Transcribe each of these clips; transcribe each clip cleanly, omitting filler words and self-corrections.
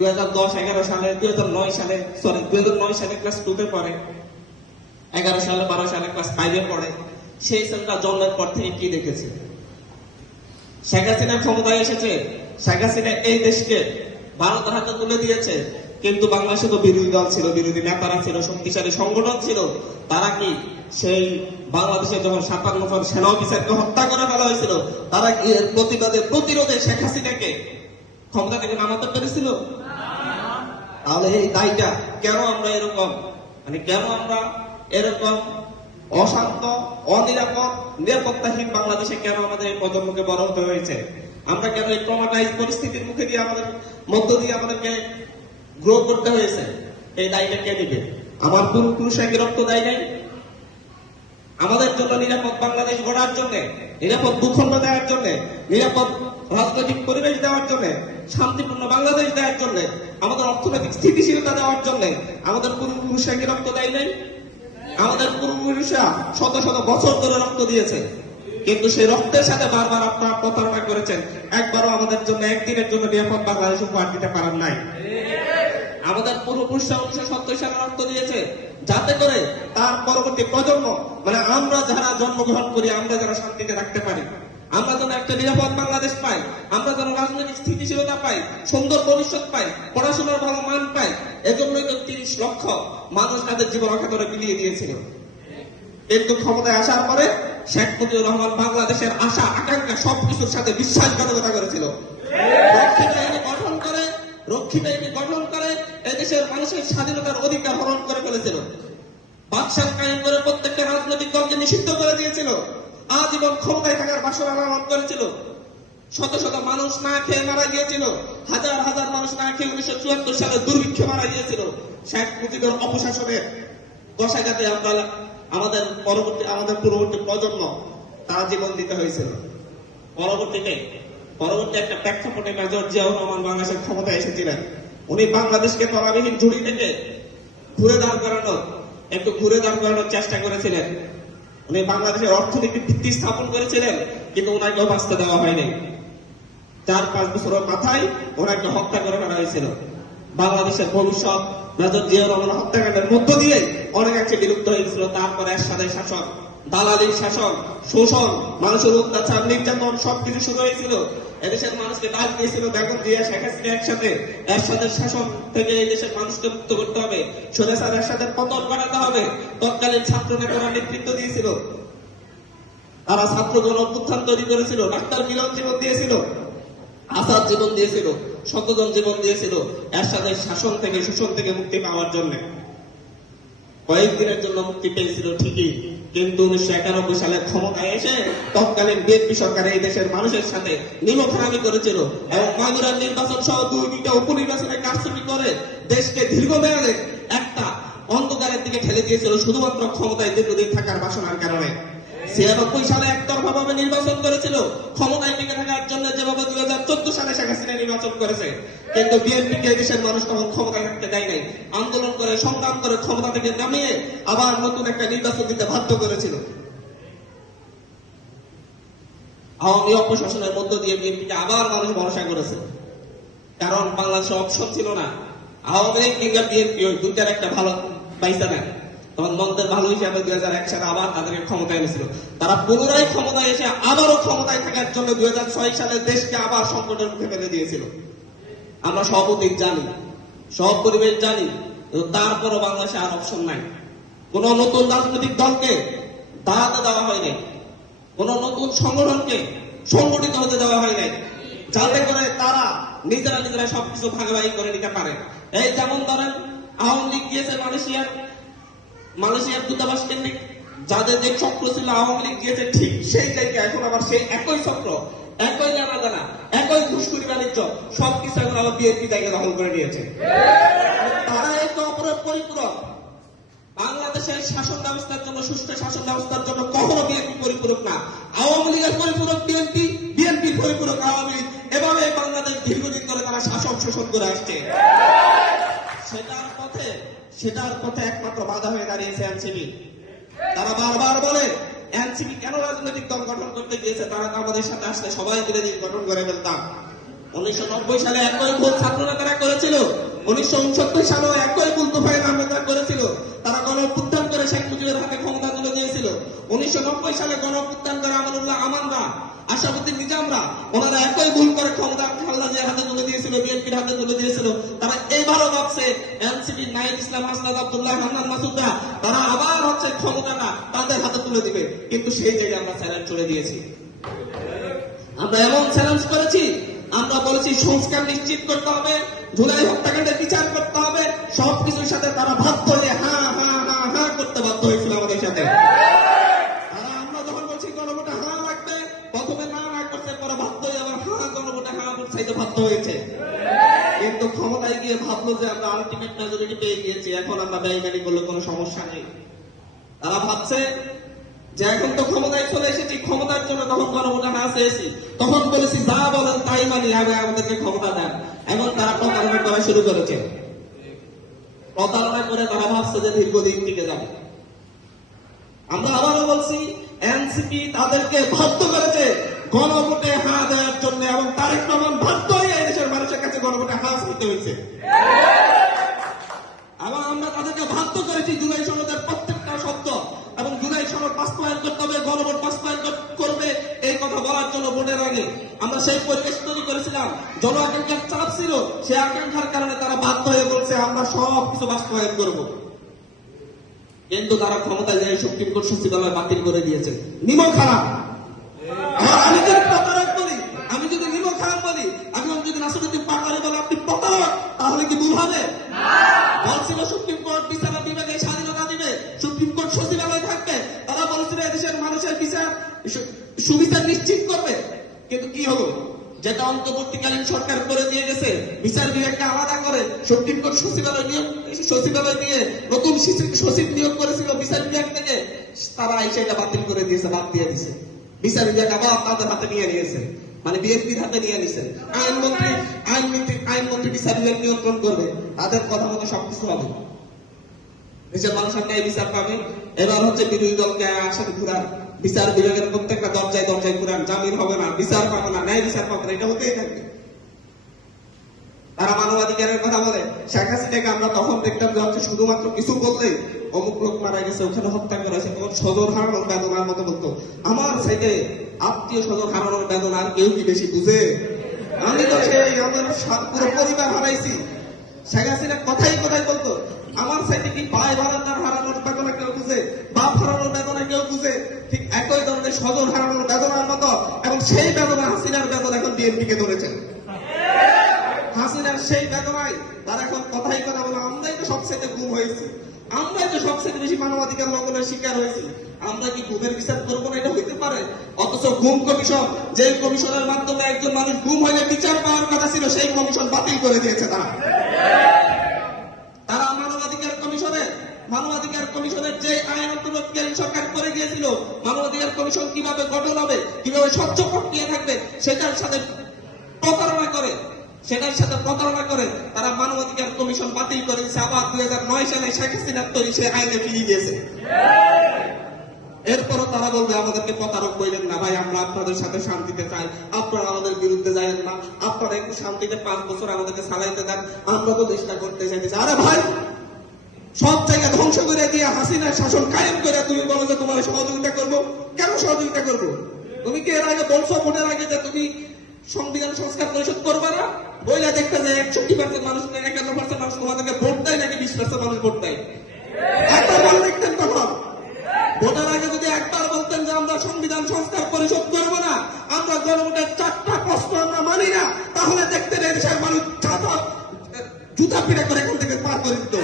2010-11 সালে 2009 সালে 2009 সালে ক্লাস 2 তে পড়ে, 11 সালে 12 সালে ক্লাস 5 এ পড়ে। সেই ছেলেটা জন্মের পর থেকে কি দেখেছে? শেখ হাসিনা ক্ষমতায় এসেছে, শেখ হাসিনা এই দেশকে ভারতের হাতে তুলে দিয়েছে, কিন্তু বাংলাদেশে তো বিরোধী দল ছিল, বিরোধী নেতারা ছিল, শক্তিশালী সংগঠন ছিল। তারা কি সেই বাংলাদেশে যখন 57 জন সেনা অফিসারকে হত্যা করে ফেলা হয়েছিল, তারা কি এর প্রতিরোধে শেখ হাসিনাকে ক্ষমতা থেকে নামাতে পেরেছিল? তাহলে এই দায়টা কেন আমরা এরকম কেন আমরা এরকম অশান্ত, অনিরাপদ, নিরাপত্তাহীন বাংলাদেশে কেন আমাদের এই প্রজন্মকে বড় হতে হয়েছে? আমরা কেন এই ট্রমাটাইজ পরিস্থিতির মুখে দিয়ে আমাদের মধ্য দিয়ে আমাদেরকে গ্রো করতে হয়েছে? এই দায়টা কে দিবে? আমার পূর্বপুরুষরা কি রক্ত দেয় নাই আমাদের জন্য? নিরাপদ বাংলাদেশ গড়ার জন্য, নিরাপদ ভূখণ্ড দেওয়ার জন্য, নিরাপদ রাজনৈতিক পরিবেশ দেওয়ার জন্য, শান্তিপূর্ণ বাংলাদেশ দেওয়ার জন্য, আমাদের অর্থনৈতিক স্থিতিশীলতা দেওয়ার জন্য আমাদের পূর্বপুরুষরা কি রক্ত দেয় নাই? আমাদের পূর্বপুরুষরা শত শত বছর ধরে রক্ত দিয়েছে, কিন্তু সেই রক্তের সাথে বারবার আপনারা প্রতারণা করেছেন। একবারও আমাদের জন্য একদিনের জন্য নিরাপদ বাংলাদেশ উপহার দিতে পারেন নাই। আমাদের পূর্বপুরুষরা 1970 সালে রক্ত দিয়েছে, যাতে করে তার পরবর্তী প্রজন্ম আমরা যারা জন্মগ্রহণ করি, আমরা যারা শান্তিতে রাখতে পারি, আমরা যেন একটা নিরাপদ বাংলাদেশ পাই, আমরা যেন রাজনৈতিক স্থিতিশীলতা পাই, সুন্দর ভবিষ্যৎ পাই, পড়াশোনার ভালো মান পাই। এজন্যই তো 30 লক্ষ মানুষ তাদের জীবন রক্ষা করে বিলিয়ে দিয়েছিল। কিন্তু ক্ষমতায় আসার পরে শেখ মুজিবুর রহমান বাংলাদেশের আশা আকাঙ্ক্ষা সবকিছুর সাথে বিশ্বাসঘাতকতা করেছিল। রক্ষী বাহিনী গঠন করে এদেশের মানুষের স্বাধীনতার অধিকার হরণ করে ফেলেছিল। বাদশাহ কায়েম করে প্রত্যেকটা রাজনৈতিক দলকে নিষিদ্ধ করে দিয়েছিল। আজীবন ক্ষমতায় থাকার বাসনা লালন করেছিল। শত শত মানুষ না খেয়ে মারা গিয়েছিল, হাজার হাজার মানুষ না খেয়ে 1974 সালে দুর্ভিক্ষে মারা গিয়েছিল। শেখ মুজিবের অপশাসনের দশাঘাতে আমাদের পূর্ববর্তী প্রজন্ম তারা জীবন দিতে হয়েছিল। পরবর্তী একটা প্রেক্ষাপটে মেজর জিয়াউর রহমান বাংলাদেশের ক্ষমতায় এসেছিলেন। উনি বাংলাদেশকে তলাবিহীন ঝুড়ি থেকে ঘুরে দাঁড় করানোর চেষ্টা করেছিলেন। উনি বাংলাদেশের অর্থনৈতিক ভিত্তি স্থাপন করেছিলেন, কিন্তু ওনাকেও বাঁচতে দেওয়া হয়নি। 4-5 বছরের মাথায় ওনাকে হত্যা করে ফেলা হয়েছিল। বাংলাদেশের ভবিষ্যৎ মেজর জিয়াউর রহমান হত্যাকাণ্ডের মধ্য দিয়ে অনেকাংশে বিলুপ্ত হয়ে গেছিল। তারপরে এরশাদের শাসন, দালালির শাসন, শোষণ, মানুষের অত্যাচার, নির্যাতন সবকিছু শুরু হয়েছিল। এদেশের মানুষকে ডাক দিয়েছিল বেগম জিয়া, শেখ হাসিনা একসাথে এরশাদের শাসন থেকে এই দেশের মানুষকে মুক্ত করতে হবে, স্বৈরাচার এরশাদের পতন ঘটাতে হবে। তৎকালীন ছাত্র নেতারা নেতৃত্ব দিয়েছিল, তারা ছাত্র গণ অভ্যুত্থান তৈরি করেছিল। ডাক্তার মিলন জীবন দিয়েছিল, আসাদ জীবন দিয়েছিল, শতজন জীবন দিয়েছিল এরশাদের শাসন থেকে, শোষণ থেকে মুক্তি পাওয়ার জন্য। কয়েকদিনের জন্য মুক্তি পেয়েছিল ঠিকই, কিন্তু 1991 সালে ক্ষমতায় এসে তৎকালীন বিএনপি সরকার এই দেশের মানুষের সাথে নিমখরামি করেছিল এবং মাগুরার নির্বাচন সহ 2টা উপনির্বাচনে কারচুপি করে দেশকে দীর্ঘমেয়াদে একটা অন্ধকারের দিকে ঠেলে দিয়েছিল, শুধুমাত্র ক্ষমতায় দীর্ঘদিন থাকার বাসনার কারণে। 96 সালে একতরফা ভাবে নির্বাচন করেছিল ক্ষমতায় টিকে থাকার জন্য, যেভাবে 2014 সালে শেখ হাসিনা নির্বাচন করেছে। কিন্তু বিএনপিকে দেশের মানুষ তখন ক্ষমতায় থাকতে দেয় নাই, আন্দোলন করে সংগ্রাম করে ক্ষমতা থেকে নামিয়ে আবার নতুন একটা নির্বাচন দিতে বাধ্য করেছিল। আওয়ামী অপশাসনের মধ্য দিয়ে বিএনপিকে আবার মানুষ ভরসা করেছে, কারণ বাংলাদেশে অপশন ছিল না। আওয়ামী লীগ কিংবা বিএনপি ওই দুইটার একটা ভালো পাইছে না। তখন মন্দের ভালো হিসাবে 2001 সালে আবার তাদেরকে ক্ষমতায় এনেছিল। তারা পুনরায় ক্ষমতায় এসে আবারও ক্ষমতায় থাকার জন্য 2006 সালে দেশকে আবার সংকটের মুখে ফেলে দিয়েছিল। আমরা সব অতীত জানি, সব পরিবেশ জানি, তারপরও বাংলাদেশে আর অপশন নাই। কোন নতুন রাজনৈতিক দলকে দাঁড়াতে দেওয়া হয় নাই, কোন নতুন সংগঠনকে সংগঠিত হতে দেওয়া হয় নাই, যাতে করে তারা নিজেরা সবকিছু ভাগাভাগি করে নিতে পারে। এই যেমন ধরেন আওয়ামী লীগ গিয়েছে মালয়েশিয়ার দূতাবাস কেন্দ্রিক যাদের যে চক্র ছিল, আওয়ামী লীগ গিয়েছে ঠিক সেই জায়গায় এখন আবার সেই একই চক্র, একই জানা, একই ঘুষখুরি বাণিজ্য সবকিছু এখন আবার বিএনপি জায়গা দখল করে নিয়েছে। তারা একে অপরের পরিপূরক। বাংলাদেশের শাসন ব্যবস্থার জন্য, সুষ্ঠু শাসন ব্যবস্থার জন্য কখনো বিএনপি পরিপূরক না। আওয়ামী লীগের পরিপূরক বিএনপি, বিএনপি পরিপূরক আওয়ামী লীগ। এভাবে বাংলাদেশ দীর্ঘদিন ধরে তারা শাসন শোষণ করে আসছে। সেটার পথে একমাত্র বাধা হয়ে দাঁড়িয়েছে এনসিপি। তারা বারবার বলে এনসিপি কেন রাজনৈতিক দল গঠন করতে গিয়েছে, তারা আমাদের সাথে আসলে সবাই মিলে গঠন করে ফেলতাম। 1990 সালে একই ভুল ছাত্র নেতারা করেছে। করেছিল। 1969 সালেও একই ভুল তুফাইল আহমেদরা করেছিল। তারা গণঅভ্যুত্থান করে শেখ মুজিবের হাতে ক্ষমতা তুলে দিয়েছিল। 1990 সালে গণঅভ্যুত্থান করে আমানুল্লাহ আমানরা, আশরাফুদ্দিন নিজামরা, ওনারা একই ভুল করে ক্ষমতা খালেদা জিয়ার হাতে তুলে দিয়েছিল, বিএনপির হাতে তুলে দিয়েছিল। তারা এবারও ভাবছে এনসিপি, নাহিদ ইসলাম, হাসনাত আব্দুল্লাহ, হান্নান মাসুদরা, তারা আবার হচ্ছে ক্ষমতাটা তাদের হাতে তুলে দিবে। কিন্তু সেই জায়গায় আমরা চ্যালেঞ্জ ছুড়ে দিয়েছি। আমরা এমন চ্যালেঞ্জ করেছি, আমরা বলেছি সংস্কার নিশ্চিত করতে হবে, জুলাই হত্যাকাণ্ডের বিচার করতে হবে। সবকিছুর সাথে তারা বাধ্য হয়ে হ্যাঁ হ্যাঁ হ্যাঁ হ্যাঁ করতে বাধ্য হয়েছিল আমাদের সাথে। আমরা যখন বলছি গণভোটে হ্যাঁ লাগবে, প্রথমে না না করতে, পরে বাধ্য হয়ে আবার হ্যাঁ গণভোটে হ্যাঁ চাইতে বাধ্য হয়েছে। কিন্তু ক্ষমতায় গিয়ে ভাবলো যে আমরা আলটিমেট মেজরিটি পেয়ে গিয়েছি, এখন আমরা বেইমানি করলে কোনো সমস্যা নেই। তারা ভাবছে যে এখন তো ক্ষমতায় চলে এসেছি, ক্ষমতার জন্য তখন গণভোটে হ্যাঁ চেয়েছি, তখন বলেছি যা বলেন তাই মানি, আগে আমাদেরকে ক্ষমতা দেন। এখন তারা প্রতারণা করা শুরু করেছে। প্রতারণা করে তারা ভাবছে যে দীর্ঘদিন টিকে যাবে। আমরা আবারও বলছি, এনসিপি তাদেরকে বাধ্য করেছে গণভোটে হ্যাঁ দেওয়ার জন্য, এবং তারেক রহমান বাধ্য হয়ে এই দেশের মানুষের কাছে গণভোটে হ্যাঁ দিতে হয়েছে। এবং আমরা তাদেরকে বাধ্য করেছি জুলাই সনদের প্রত্যেকটা শব্দ এবং জুলাই সনদ বাস্তবায়ন করতে হবে, গণভোট বাস্তবায়ন করবে এই কথা বলার জন্য ভোটের আগে আমরা সেই পরিবেশ তৈরি করেছিলাম। জন আকাঙ্ক্ষার চাপ ছিল, সেই আকাঙ্ক্ষার কারণে তারা বাধ্য হয়ে বলছে আমরা সব কিছু বাস্তবায়ন করব। কিন্তু তারা ক্ষমতায় যায় সুপ্রিম কোর্ট সচিবালয় বাতিল করে দিয়েছে। নিমো খারাপ। আমি যদি প্রতারক বলি, আমি যদি নিমো খারাপ বলি, আমি যদি নাসিরুদ্দিন পাটোয়ারি বলে আপনি প্রতারক, তাহলে কি ভুল হবে? বলছিল সুপ্রিম কোর্ট বিচার বিভাগে স্বাধীনতা দিবে, সুপ্রিম কোর্ট সচিবালয় থাকবে, তারা বলেছিল এদেশের মানুষের বিচার সুবিচার নিশ্চিত করবে। কিন্তু কি হলো? যেটা অন্তর্বর্তীকালীন সরকার করে দিয়ে গেছে, বিচার বিভাগকে আলাদা করে সুপ্রিম কোর্ট সচিবালয় দিয়ে নতুন সচিব নিয়োগ করেছিল বিচার বিভাগ থেকে, তারা সেটা বাতিল করে দিয়েছে, বাদ দিয়ে দিয়েছে। বিচার বিভাগ আবার তাদের হাতে নিয়ে নিয়েছে, মানে বিএনপির হাতে নিয়ে নিয়েছে। আইনমন্ত্রী বিচার বিভাগ নিয়ন্ত্রণ করবে, তাদের কথা মতো সবকিছু হবে, দেশের মানুষের ন্যায় বিচার পাবে। এবার হচ্ছে বিরোধী দলকে একসাথে ঘুরান, বিচার বিভাগের প্রত্যেকটা দরজায় দরজায় ঘুরান, জামিন হবে না, বিচার পাবে না, ন্যায় বিচার পাবে না, এটা হতেই থাকবে। তারা মানবাধিকারের কথা বলে। শেখ হাসিনাকে আমরা তখন দেখতাম যে হচ্ছে শুধুমাত্র কিছু বললেই অমুক লোক মারা গেছে, ওখানে হত্যা করা হয়েছে, তখন স্বজন হারানোর বেদনার মতো বলতো। আমার সাইডে আত্মীয় স্বজন হারানোর বেদনা আর কেউ কি বেশি বুঝে? আমি তো সেই আমার পুরো পরিবার হারাইছি। শেখ হাসিনা কথাই কথাই বলতো আমার সাইডে কি ভাই ভাড়াদার হারানোর বেদনা কেউ বুঝে, বাপ হারানোর বেদনা কেউ বুঝে, ঠিক একই ধরনের স্বজন হারানোর বেদনার মতো। এবং সেই বেদনা হাসিনার বেদনা এখন বিএনপিকে ধরেছে। হাসিনার সেই বেদনায় তারা এখন কথাই কথা বলে আমরাই তো সবচেয়ে গুম হয়েছি, আমরাই তো সবচেয়ে বেশি মানবাধিকার লঙ্ঘনের শিকার হয়েছি, আমরা কি গুমের বিচার করবো না? এটা হইতে পারে? অথচ গুম কমিশন, যে কমিশনের মাধ্যমে একজন মানুষ গুম হলে বিচার পাওয়ার কথা ছিল, সেই কমিশন বাতিল করে দিয়েছে। তারা মানবাধিকার কমিশনের যে আইন অন্তর্বর্তীকালীন সরকার করে গিয়েছিল, মানবাধিকার কমিশন কিভাবে গঠন হবে, কিভাবে স্বচ্ছ প্রক্রিয়া থাকবে, সেটার সাথে প্রতারণা করে তারা মানবাধিকার কমিশন বাতিল করে দিয়েছে। আবার 2009 সালে শেখ হাসিনার তৈরি সে আইনে ফিরিয়ে দিয়েছে। এরপরও তারা বলবে আমাদেরকে প্রতারক বললেন না। ভাই, আমরা আপনাদের সাথে শান্তিতে চাই, আপনারা আমাদের বিরুদ্ধে যাবেন না, আপনারা একটু শান্তিতে 5 বছর আমাদেরকে চালাইতে দেন, আমরা তো চেষ্টা করতে চাইতেছি। আরে ভাই, সব জায়গা ধ্বংস করে দিয়ে হাসিনার শাসন কায়েম করে তুমি বলো যে তোমার সহযোগিতা করবো। কেন সহযোগিতা করবো? তুমি কি এর আগে বলছো ভোটের আগে যে তুমি সংবিধান সংস্কার পরিষদ করবে না? বইলা দেখতে যে 61% মানুষ, 51% মানুষ তোমাদেরকে ভোট দেয় নাকি 20% মানুষ ভোট দেয়? একবার বলে দেখতেন তখন। ভোটের আগে যদি একবার বলতেন যে আমরা সংবিধান সংস্কার পরিষদ করব না, আমরা গণভোটের 4টা প্রশ্ন আমরা মানি না, তাহলে দেখতেন এই দেশের মানুষ জুতা পিড়ে করে এখান থেকে পার করে দিত।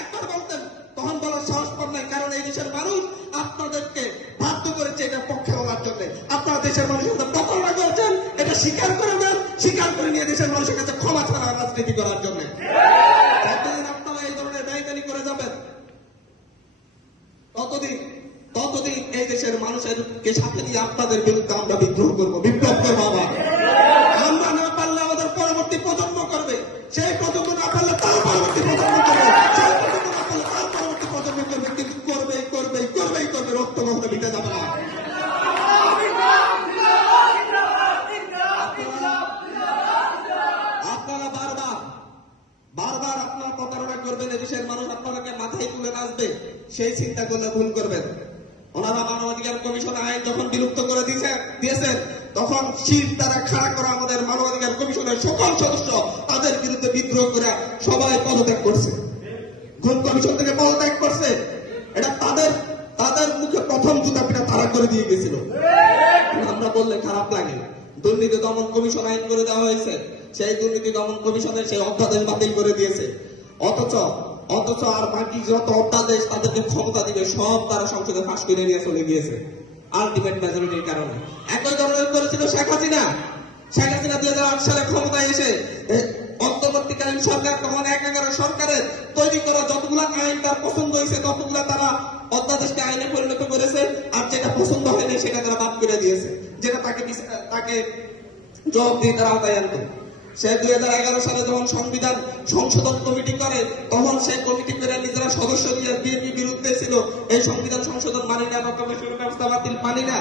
একবার বলতেন, তখন বলার সাহস পান নাই, কারণ এই দেশের মানুষ আপনাদেরকে বাধ্য করেছে এটার পক্ষে বলার জন্য। আপনারা দেশের মানুষের সাথে প্রতারণা করেছেন, এটা স্বীকার করে দেন, স্বীকার করে নিয়ে দেশের মানুষের কাছে ক্ষমা ছাড়া রাজনীতি করার জন্য। যতদিন আপনারা এই ধরনের বেইমানি করে যাবেন, ততদিন এই দেশের মানুষেরকে সাথে নিয়ে আপনাদের বিরুদ্ধে আমরা বিদ্রোহ করবো, বিপ্লব করবো। আবার আমরা না পারলে আমাদের পরবর্তী প্রজন্ম করবে, সেই প্রজন্ম না পারলে তার পরবর্তী প্রজন্ম করবে, সেই প্রজন্ম না পারলে তার পরবর্তী প্রজন্ম করবে। কিন্তু করবে, রক্ত কখনো মিটে যাবে না। আপনারা বারবার বারবার আপনারা প্রতারণা করবেন, এদেশের মানুষ আপনাদেরকে মাথায় তুলে নাচবে, সেই চিন্তা করলে ভুল করবেন। ওনারা মানবাধিকার কমিশন আইন যখন বিলুপ্ত করে দিয়েছেন, তখন শীত দ্বারা খাড়া করা আমাদের মানবাধিকার কমিশনের সকল সদস্য তাদের বিরুদ্ধে বিদ্রোহ করে সবাই পদত্যাগ করছে, গুম কমিশন থেকে পদত্যাগ করছে। এটা তাদের মুখে প্রথম জুতা পিটা তারা করে দিয়ে গেছিল। আমরা বললে খারাপ লাগে। দুর্নীতি দমন কমিশন আইন করে দেওয়া হয়েছে, সেই দুর্নীতি দমন কমিশনের সেই অধ্যাদেশ বাতিল করে দিয়েছে। অথচ আর বাকি যত অধ্যাদেশ তাদেরকে ক্ষমতা দিবে সব তারা সংসদে ফাঁস করে নিয়ে চলে গিয়েছে আলটিমেট মেজরিটির কারণে। একই ধরনের করেছিল শেখ হাসিনা। শেখ হাসিনা 2008 সালে ক্ষমতায় এসে অন্তর্বর্তীকালীন সরকার, তখন 11 সরকারের তৈরি করা যতগুলা আইন তার পছন্দ হয়েছে ততগুলা তারা অধ্যাদেশকে আইনে পরিণত করেছে, আর যেটা পছন্দ হয়নি সেটা তারা বাদ করে দিয়েছে, যেটা তাকে জবাবদিহিতার আওতায় আনতো। সে 2011 সালে যখন সংবিধান সংশোধন কমিটি করে, তখন সেই কমিটি করে নিজেরা সদস্য দিয়ে বিএনপি বিরুদ্ধে ছিল, এই সংবিধান সংশোধন মানি না বা কমিশনের ব্যবস্থা বাতিল মানি না,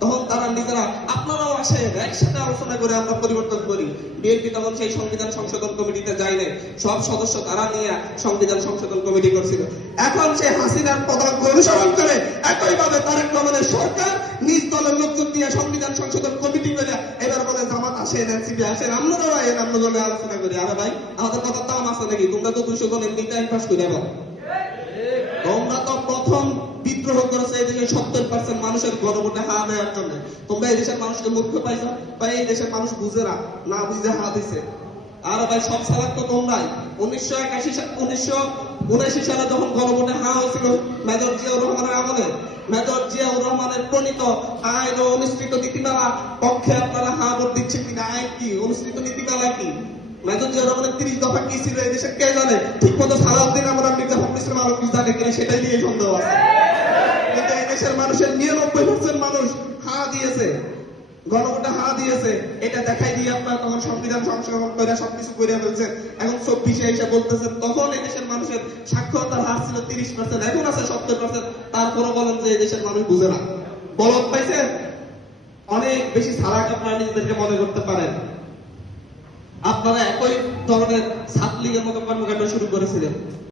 তখন তারা নিজেরা আপনারাও আসেন একসাথে আলোচনা করে আমরা পরিবর্তন করি। বিএনপি তখন সেই সংবিধান সংশোধন কমিটিতে যায় নাই, সব সদস্য তারা নিয়ে সংবিধান সংশোধন কমিটি করছিল। এখন সে হাসিনার পদাঙ্ক অনুসরণ করে একইভাবে তারেক রহমানের সরকার নিজ দলের লোকজন দিয়ে সংবিধান সংশোধন কমিটি করে এবার বলে জামাত আসেন, এনসিপি আসেন, আপনারাও আইন, আমরা দলে আলোচনা করি। আরে ভাই, আমাদের কথা দাম আছে নাকি? তোমরা তো 200 জন এমনি টাইম পাস করে যাবো। তোমরা তো প্রথম বিদ্রোহ করেছে এই দেশের 70% মানুষের গণভোটে হা দেওয়ার জন্য। তোমরা এই দেশের মানুষকে মূর্খ পাইছো, বা এই দেশের মানুষ বুঝে না বুঝে হা দিছে। আর ভাই সব সালাক তো তোমরাই। 1979 সালে যখন গণভোটে হা হয়েছিল মেজর জিয়াউর রহমানের আমলে, মেজর জিয়াউর রহমানের প্রণীত আইন ও অনুসৃত নীতিমালা পক্ষে আপনারা হা ভোট দিচ্ছেন কিনা? আইন কি, অনুসৃত নীতিমালা কি, মেজর জিয়াউর রহমানের 30 দফা কি ছিল এই দেশে কে জানে? ঠিক মতো সালাউদ্দিন আমরা মির্জা ফখরুল ইসলাম আলমগীর জানে কিনা সেটাই নিয়ে সন্দেহ আছে। কিন্তু এই দেশের মানুষের 99% মানুষ হা দিয়েছে, গণভোটে হা দিয়েছে। এটা দেখাই দিয়ে আপনারা তখন সংবিধান সংশোধন করে সবকিছু করে ফেলছেন। এখন 24-এ এসে বলতেছেন তখন এই দেশের মানুষের সাক্ষরতার হার ছিল 30%, এখন আছে 70%। তারপরে বলেন যে এই দেশের মানুষ বুঝে না। বলদ পাইছেন? অনেক বেশি সালাক আপনারা নিজেদেরকে মনে করতে পারেন। আপনারা একই ধরনের ছাত্রলীগের মতো কর্মকাণ্ড শুরু করেছিলেন।